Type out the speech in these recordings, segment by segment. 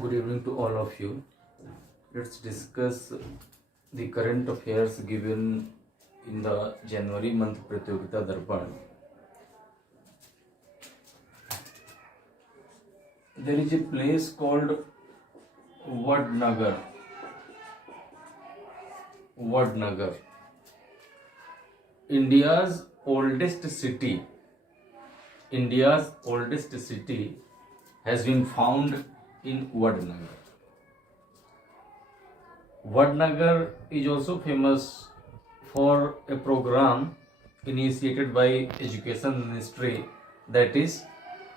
Good evening to all of you. Let's discuss the current affairs given in the January month Pratiyogita Darpan. There is a place called Vadnagar. Vadnagar. India's oldest city. India's oldest city has been found in Vadnagar. Vadnagar is also famous for a program initiated by Education Ministry, that is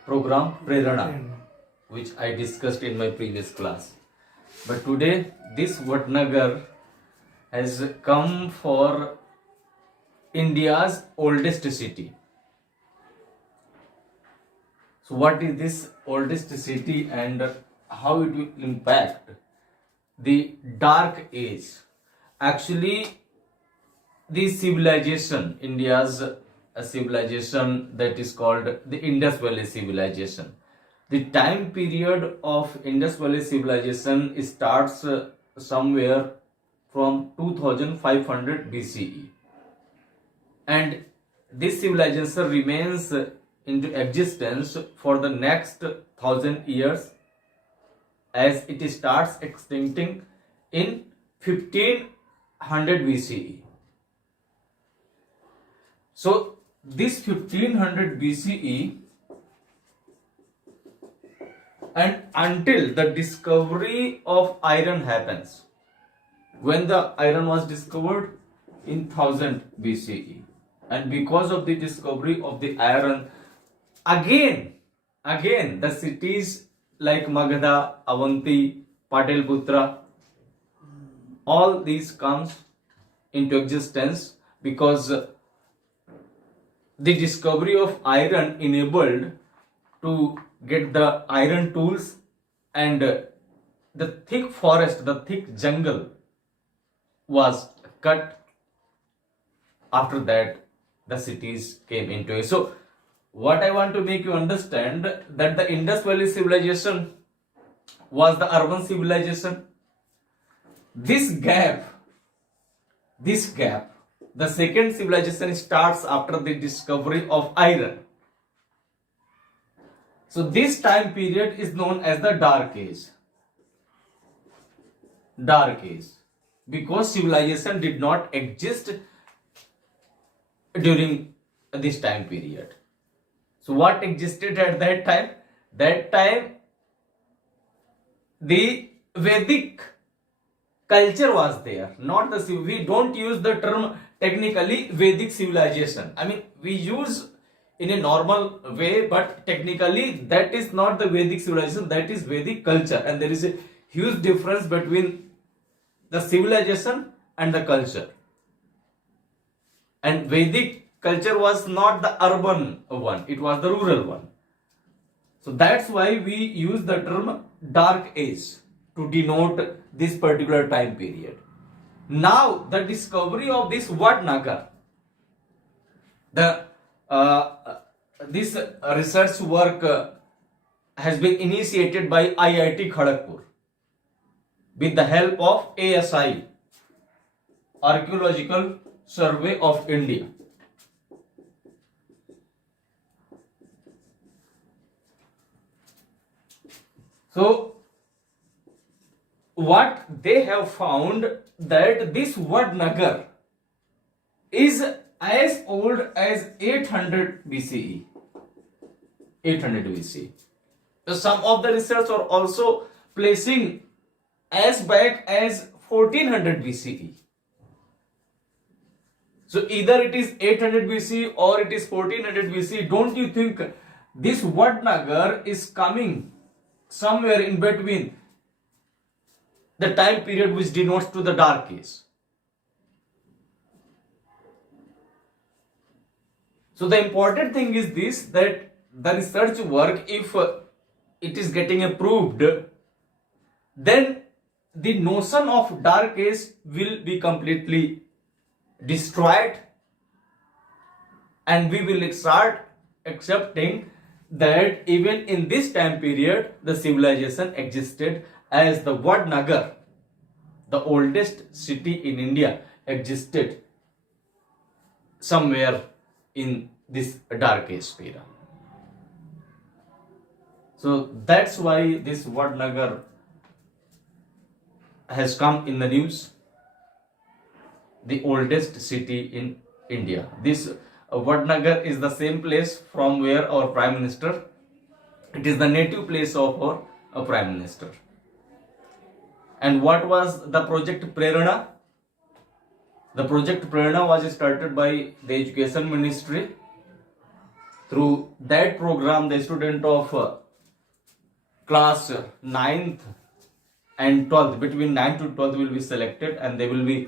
program Prerana, which I discussed in my previous class. But today this Vadnagar has come for India's oldest city. So what is this oldest city and how it will impact the dark age? Actually, the civilization, India's a civilization that is called the Indus Valley civilization. The time period of Indus Valley civilization starts somewhere from 2500 BCE, and this civilization remains into existence for the next 1000 years, as it starts extincting in 1500 BCE. So this 1500 BCE and until the discovery of iron happens. When the iron was discovered in 1000 BCE, and because of the discovery of the iron, again the cities like Magadha, Avanti, Patalputra, all these comes into existence because the discovery of iron enabled to get the iron tools, and the thick forest, the thick jungle was cut. After that, the cities came into it. So what I want to make you understand, that the Indus Valley civilization was the urban civilization. This gap, the second civilization starts after the discovery of iron. So this time period is known as the Dark Age. Dark Age, because civilization did not exist during this time period. So what existed at that time? That time the Vedic culture was there, not the, we don't use the term technically Vedic civilization. I mean, we use in a normal way, but technically that is not the Vedic civilization, that is Vedic culture, and there is a huge difference between the civilization and the culture. And Vedic culture was not the urban one, it was the rural one. So that's why we use the term Dark Age to denote this particular time period. Now the discovery of this Vadnagar, this research work has been initiated by IIT Kharagpur with the help of ASI, Archaeological Survey of India. So what they have found, that this Vadnagar is as old as 800 BCE. 800 BCE. So some of the research are also placing as back as 1400 BCE. So either it is 800 BC or it is 1400 BC. Don't you think this Vadnagar is coming somewhere in between the time period which denotes to the Dark Age? So the important thing is this, that the research work, if it is getting approved, then the notion of Dark Age will be completely destroyed, and we will start accepting that even in this time period the civilization existed, as the Vadnagar, the oldest city in India, existed somewhere in this dark age era. So that's why this Vadnagar has come in the news, the oldest city in India. This Vadnagar is the same place from where our Prime Minister, it is the native place of our Prime Minister. And what was the project Prerana? The project Prerana was started by the Education Ministry. Through that program, the student of class 9th and 12th, between 9th to 12th, will be selected and they will be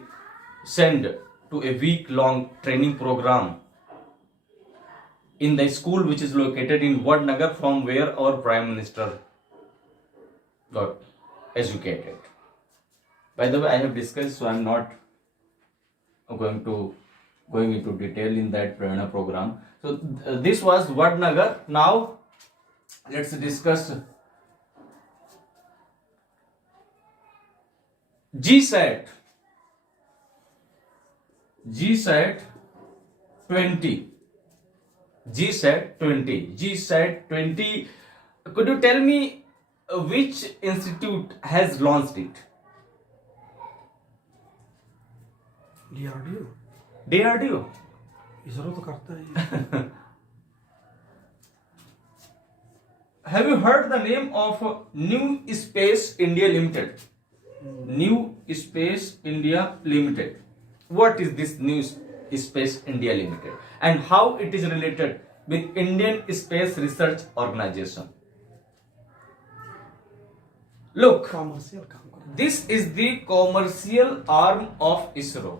sent to a week-long training program in the school which is located in Vadnagar, from where our Prime Minister got educated. By the way, I have discussed, so I am not going into detail in that Prerana program. So this was Vadnagar. Now let's discuss GSAT 20. GSAT 20. Could you tell me which institute has launched it? DRDO. ISRO तो करता है. Have you heard the name of New Space India Limited? New Space India Limited. What is this New Space India Limited and how it is related with Indian Space Research Organization? Look, commercial काम करता this is the commercial arm of ISRO.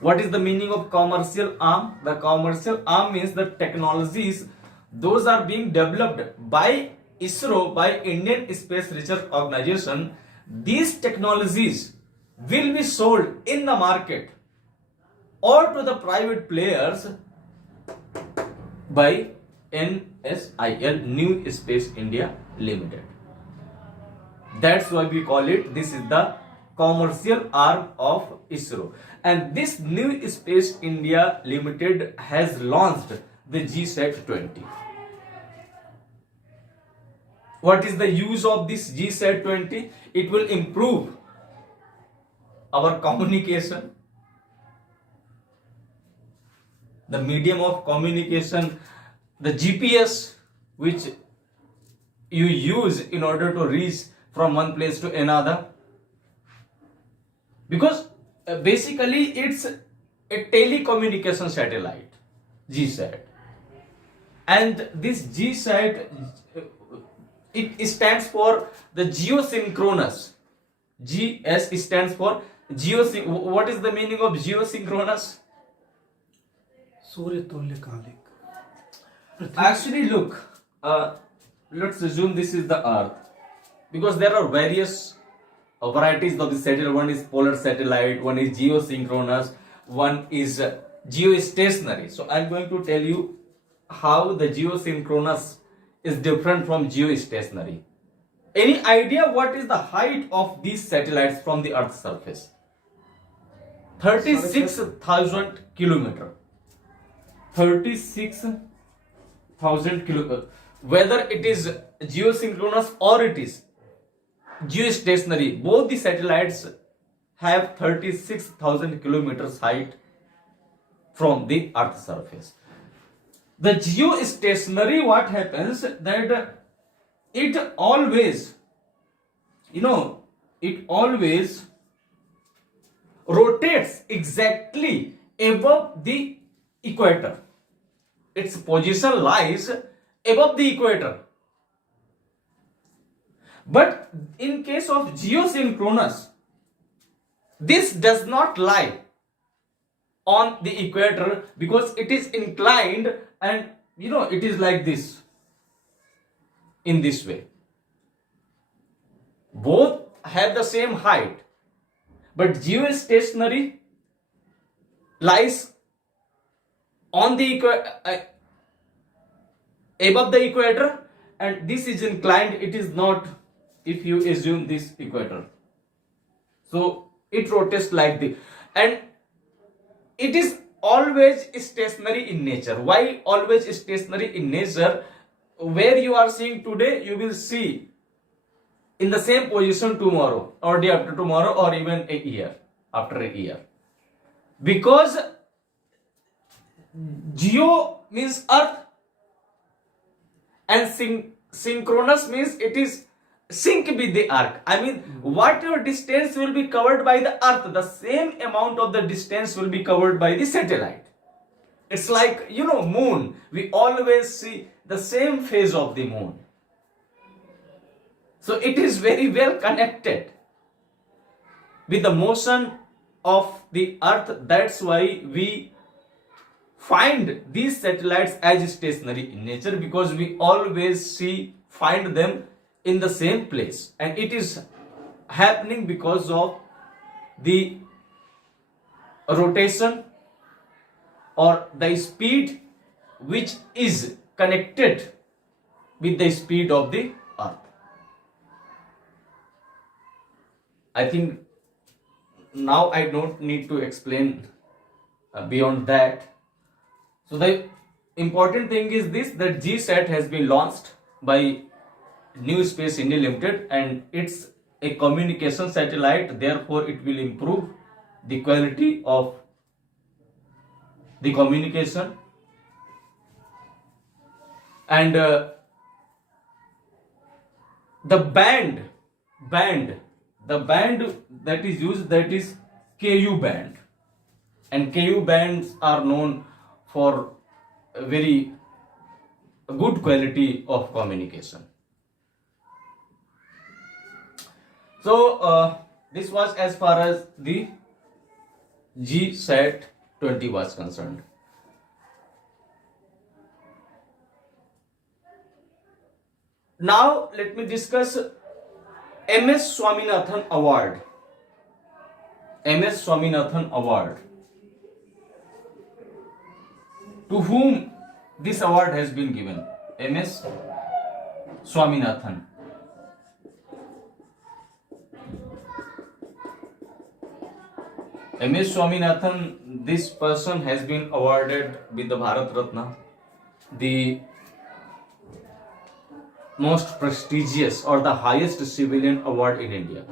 What is the meaning of commercial arm? The commercial arm means the technologies, those are being developed by ISRO, by Indian Space Research Organization. These technologies will be sold in the market or to the private players by NSIL, New Space India Limited. That's why we call it, this is the commercial arm of ISRO. And this New Space India Limited has launched the GSAT 20. What is the use of this GSAT 20? It will improve our communication, the medium of communication, the GPS which you use in order to reach from one place to another. Because basically it's a telecommunication satellite, GSAT. And this GSAT, it stands for the geosynchronous. GS stands for geosynchronous. What is the meaning of geosynchronous? सूर्य तुल्यकालिक. Actually, look, let's assume this is the Earth, because there are various varieties of the satellite. One is polar satellite, one is geosynchronous, one is geostationary. So I'm going to tell you how the geosynchronous is different from geostationary. Any idea what is the height of these satellites from the Earth's surface? 36,000 kilometers. 36,000 kilometers. Whether it is geosynchronous or it is geostationary, both the satellites have 36,000 kilometers height from the Earth's surface. The geostationary, what happens that it always, it always rotates exactly above the equator. Its position lies above the equator. But in case of geosynchronous, this does not lie on the equator because it is inclined and it is like this, in this way. Both have the same height, but geostationary lies on the above the equator, and this is inclined. It is not, if you assume this equator. So it rotates like this, and it is always stationary in nature. Why always stationary in nature? Where you are seeing today, you will see in the same position tomorrow, or day after tomorrow, or even a year after a year. Because geo means earth, and synchronous means it is sync with the earth. I mean, whatever distance will be covered by the earth, the same amount of the distance will be covered by the satellite. It's like, moon. We always see the same phase of the moon. So it is very well connected with the motion of the earth. That's why we find these satellites as stationary in nature, because we always find them in the same place, and it is happening because of the rotation or the speed which is connected with the speed of the earth. I think now I don't need to explain beyond that. So the important thing is this, that GSAT has been launched by New Space India Limited, and it's a communication satellite. Therefore it will improve the quality of the communication, and the band that is used, that is KU band, and KU bands are known for a very good quality of communication. So this was as far as the GSAT 20 was concerned. Now let me discuss MS Swaminathan Award. MS Swaminathan Award. To whom this award has been given? MS Swaminathan. MS Swaminathan, this person has been awarded with the Bharat Ratna, the most prestigious or the highest civilian award in India.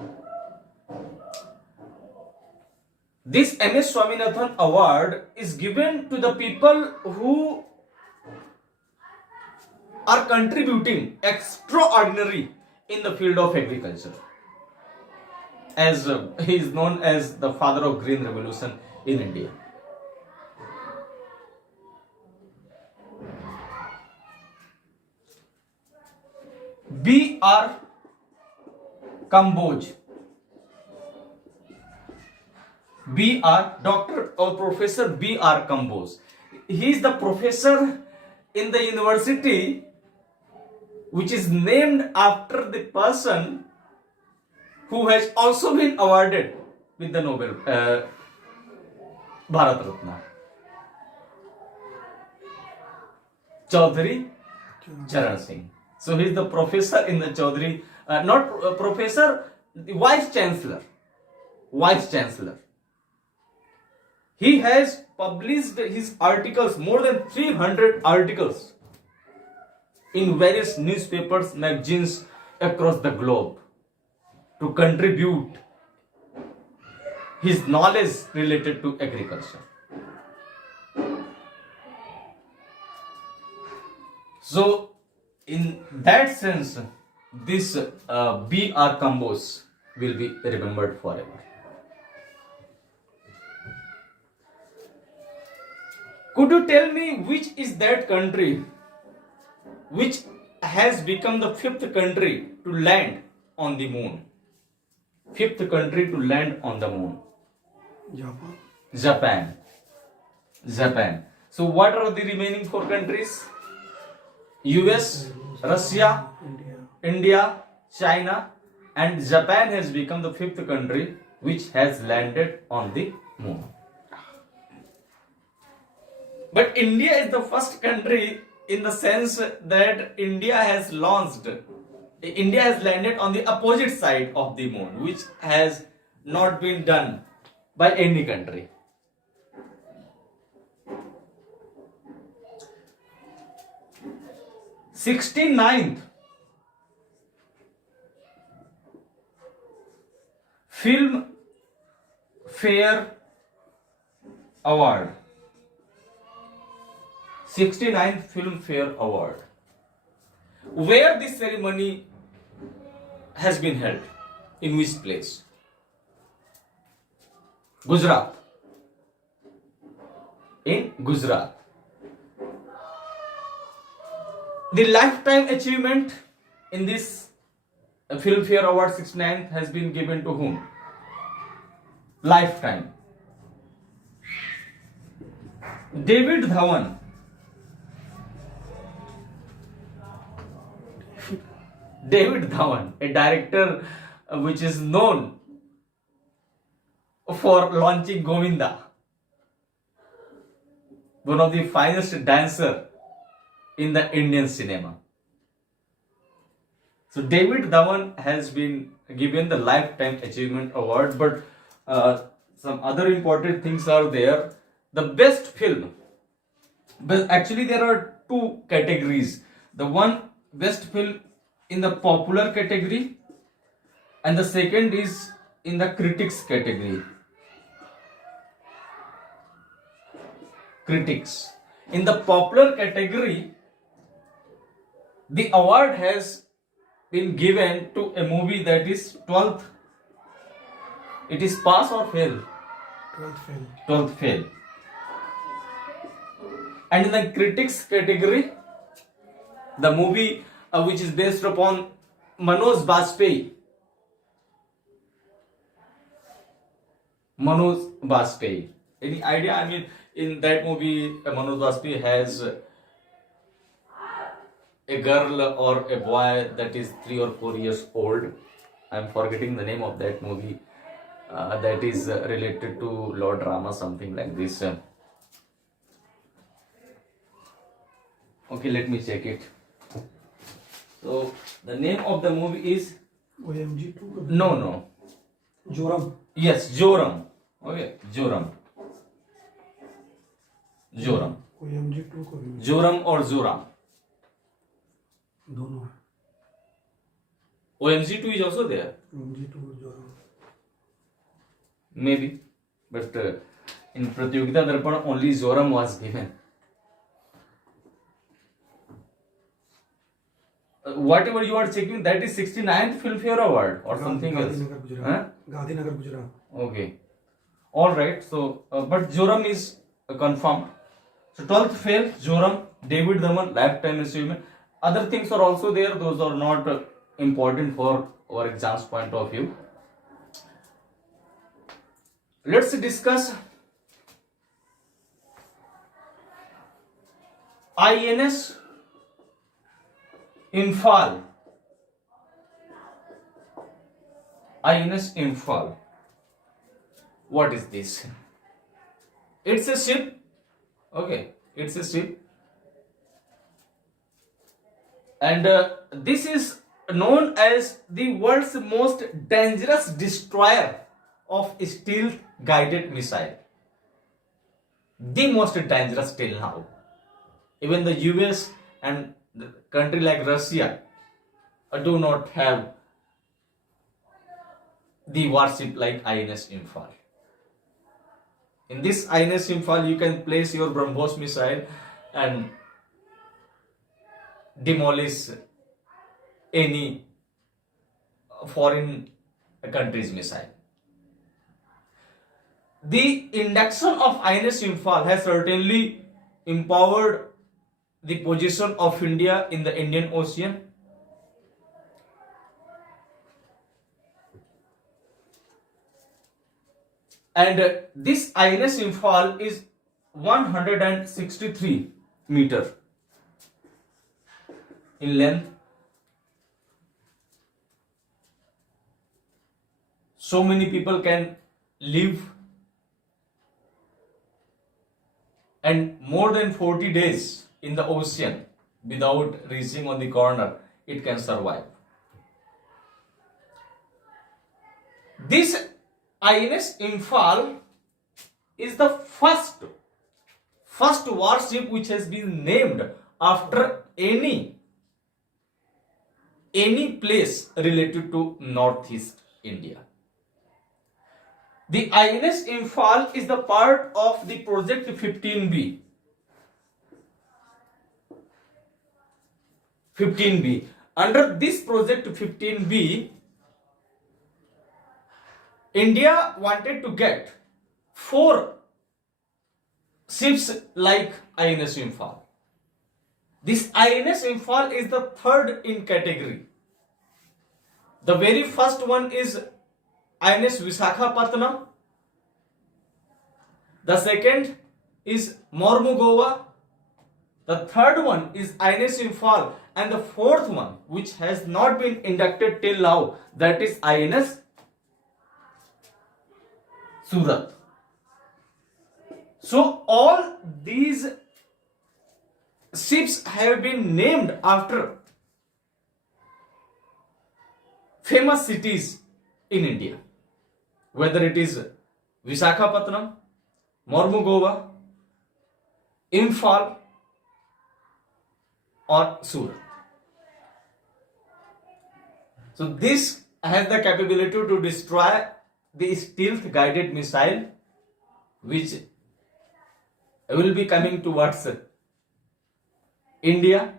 This MS Swaminathan Award is given to the people who are contributing extraordinary in the field of agriculture, as he is known as the father of green revolution in India. B.R. Kamboj. B.R. Dr. or Professor B.R. Kamboj. He is the professor in the university which is named after the person who has also been awarded with the Nobel Bharat Ratna. Chaudhary Charan Singh. So he is the professor in the Chaudhary, not professor, vice chancellor. Vice chancellor. He has published his articles, more than 300 articles, in various newspapers, magazines across the globe, to contribute his knowledge related to agriculture. So, in that sense, this B.R. Kamboj will be remembered forever. Could you tell me which is that country which has become the fifth country to land on the moon? Fifth country to land on the moon. Japan. So what are the remaining four countries? US, Russia, India, China, and Japan has become the fifth country which has landed on the moon. But India is the first country in the sense that India has landed on the opposite side of the moon, which has not been done by any country. Sixty-ninth Film Fair Award. 69th Film Fair Award. Where this ceremony has been held? In which place? Gujarat. In Gujarat. The lifetime achievement in this Film Fair Award 69th has been given to whom? Lifetime. David Dhawan. David Dhawan, a director which is known for launching Govinda, one of the finest dancer in the Indian cinema. So David Dhawan has been given the Lifetime Achievement Award, but some other important things are there. The best film, but actually there are two categories. The one best film in the popular category, and the second is in the critics category. Critics. In the popular category, the award has been given to a movie that is 12th. It is pass or fail? 12th fail. 12th fail. And in the critics category, the movie which is based upon Manoj Bajpayee. Manoj Bajpayee. Any idea? I mean, in that movie, Manoj Bajpayee has a girl or a boy that is 3 or 4 years old. I'm forgetting the name of that movie. That is related to Lord Rama, something like this. Okay, let me check it. So the name of the movie is OMG2. no. Joram. Yes, Joram. Okay, Joram. OMG2 को भी Joram or Zoram. दोनों है. OMG2 is also there. OMG2 Joram. Maybe. But in Pratiyogita Darpan only Zoram was given. Whatever you are checking, that is 69th Filmfare Award or something else. Gandhinagar, Gujarat. Okay. Alright, so, but Joram is confirmed. So 12th fail, Joram, David Dhawan, Lifetime Achievement. Other things are also there, those are not important for our exams point of view. Let's discuss INS Imphal. INS Imphal. What is this? It's a ship. Okay, it's a ship. And this is known as the world's most dangerous destroyer of stealth guided missile. The most dangerous till now. Even the US and the country like Russia do not have the warship like INS Imphal. In this INS Imphal, you can place your BrahMos missile and demolish any foreign country's missile. The induction of INS Imphal has certainly empowered the position of India in the Indian Ocean. And this INS Imphal is 163 meter in length. So many people can live, and more than 40 days in the ocean without reaching on the corner, it can survive. This INS Imphal is the first warship which has been named after any place related to Northeast India. The INS Imphal is the part of the project 15B. 15B. Under this project 15B, India wanted to get 4 ships like INS Imphal. This INS Imphal is the third in category. The very first one is INS Visakhapatnam. The second is Mormugoa. The third one is INS Imphal, and the fourth one, which has not been inducted till now, that is INS Surat. So all these ships have been named after famous cities in India, whether it is Visakhapatnam, Mormugoa, Imphal, or Surat. So this has the capability to destroy the stealth guided missile which will be coming towards India,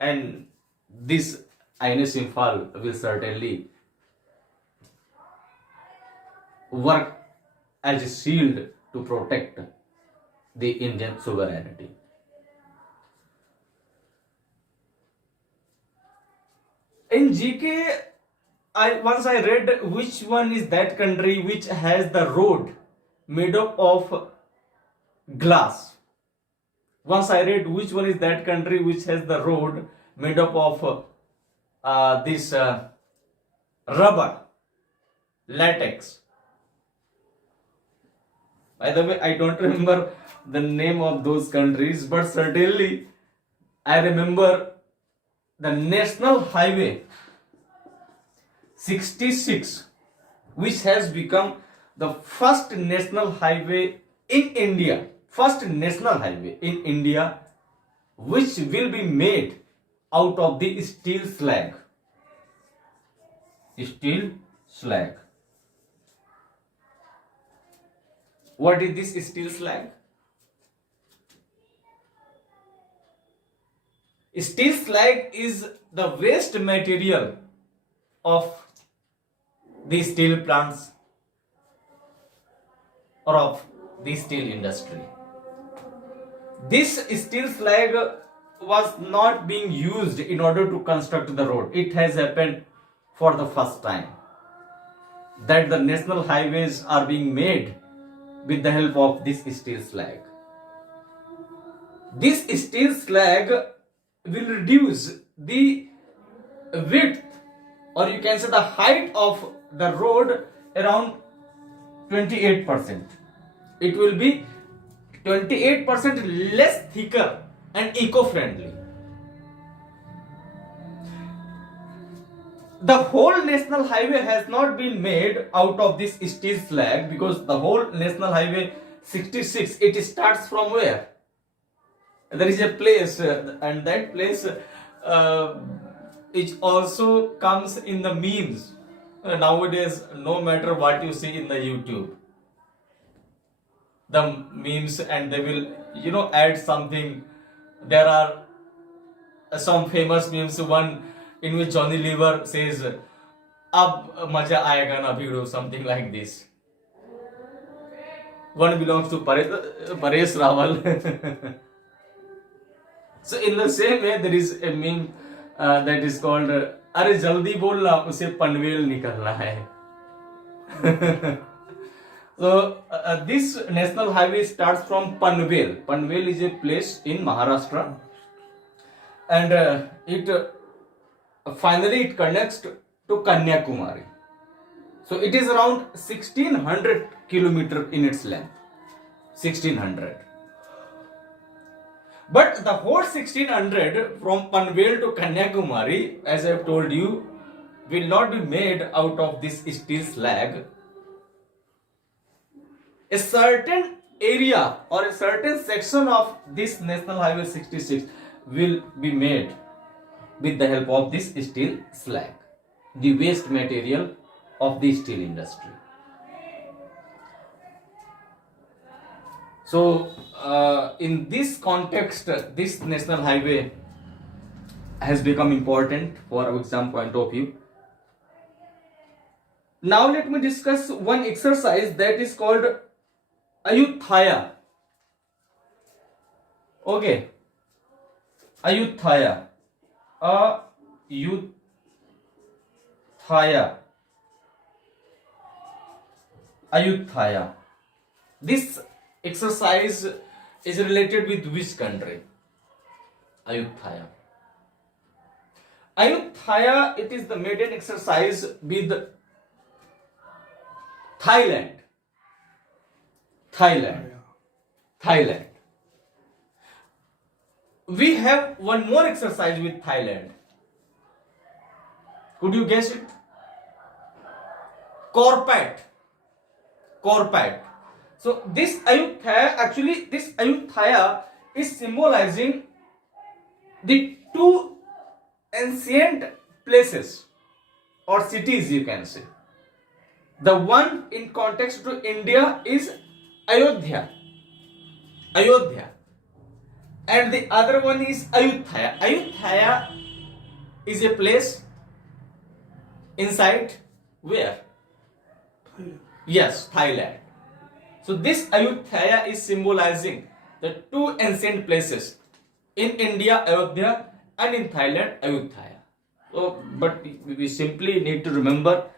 and this INS Imphal will certainly work as a shield to protect the Indian sovereignty. In GK, once I read which one is that country which has the road made up of glass. Once I read which one is that country which has the road made up of this rubber, latex. By the way, I don't remember the name of those countries, but certainly I remember the National Highway 66, which has become the first national highway in India, which will be made out of the steel slag. Steel slag. What is this steel slag? Steel slag is the waste material of the steel plants or of the steel industry. This steel slag was not being used in order to construct the road. It has happened for the first time that the national highways are being made with the help of this steel slag. This steel slag will reduce the width, or you can say the height of the road around 28%. It will be 28% less thicker and eco-friendly. The whole national highway has not been made out of this steel slag, because the whole national highway 66, it starts from where? There is a place, and that place it also comes in the memes. Nowadays, no matter what you see in the YouTube, the memes, and they will add something. There are some famous memes, one in which Johnny Lever says, "Ab maja aayega na bhido," something like this. One belongs to Paresh Rawal. So in the same way, there is a meme that is called "Arey jaldi bol na, use panvel nikalna hai." So this national highway starts from Panvel. Panvel is a place in Maharashtra, and it finally connects to Kanyakumari. So it is around 1600 kilometers in its length. 1600. But the whole 1600 from Panvel to Kanyakumari, as I have told you, will not be made out of this steel slag. A certain area or a certain section of this National Highway 66 will be made with the help of this steel slag, the waste material of the steel industry. So, in this context, this national highway has become important for our exam point of view. Now, let me discuss one exercise that is called Ayutthaya. Okay, Ayutthaya. Ayutthaya. This exercise is related with which country? Ayutthaya. Ayutthaya, it is the maiden exercise with Thailand. We have one more exercise with Thailand. Could you guess it? Korpat. So this Ayutthaya is symbolizing the two ancient places or cities, you can say. The one in context to India is Ayodhya, and the other one is Ayutthaya. Ayutthaya is a place inside where? Yes, Thailand. So this Ayutthaya is symbolizing the two ancient places in India, Ayodhya, and in Thailand, Ayutthaya. So, but we simply need to remember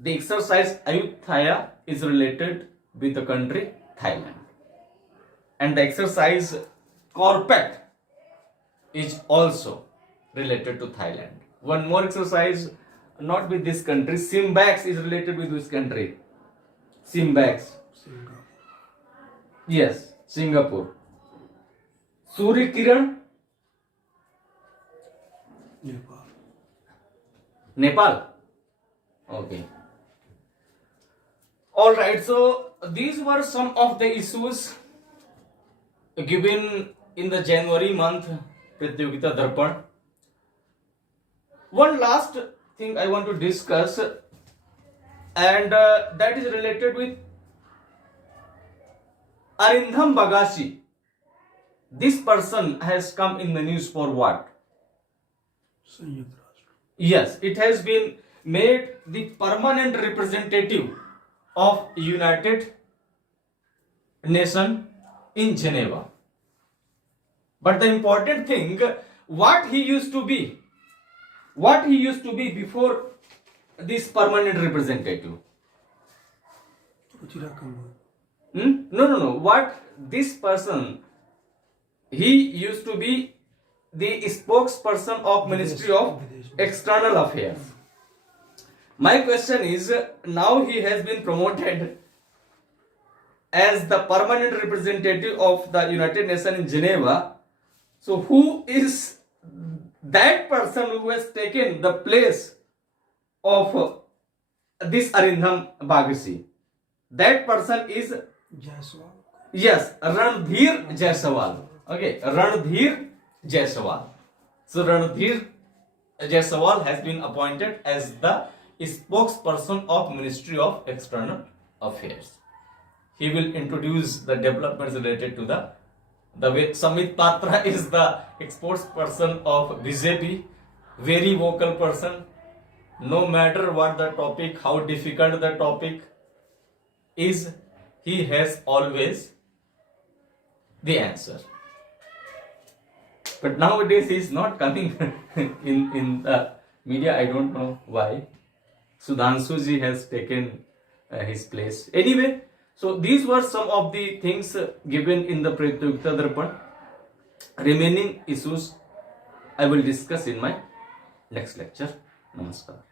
the exercise Ayutthaya is related with the country Thailand, and the exercise Korpat is also related to Thailand. One more exercise, not with this country. Simbax is related with which country? Simbax. Yes, Singapore. Surya Kiran? Nepal. Okay. Alright, so these were some of the issues given in the January month Pratiyogita Darpan. One last thing I want to discuss, and that is related with Arindam Bagashi. This person has come in the news for what? Yes, it has been made the permanent representative of United Nations in Geneva. But the important thing, what he used to be before this permanent representative. No. What this person, he used to be the spokesperson of Ministry of External Affairs. My question is, now he has been promoted as the permanent representative of the United Nations in Geneva. So who is that person who has taken the place of this Arindam Bagashi? That person is Jaiswal. Yes, Ranadhir Jaiswal. Okay, Ranadhir Jaiswal. So Ranadhir Jaiswal has been appointed as the spokesperson of Ministry of External Affairs. He will introduce the developments related to the way Samit Patra is the spokesperson of BJP, very vocal person. No matter what the topic, how difficult the topic is, he has always the answer. But nowadays he is not coming in the media. I don't know why. Sudhanshu ji has taken his place. Anyway, so these were some of the things given in the Pratiyogita Darpan. Remaining issues I will discuss in my next lecture. Namaskar.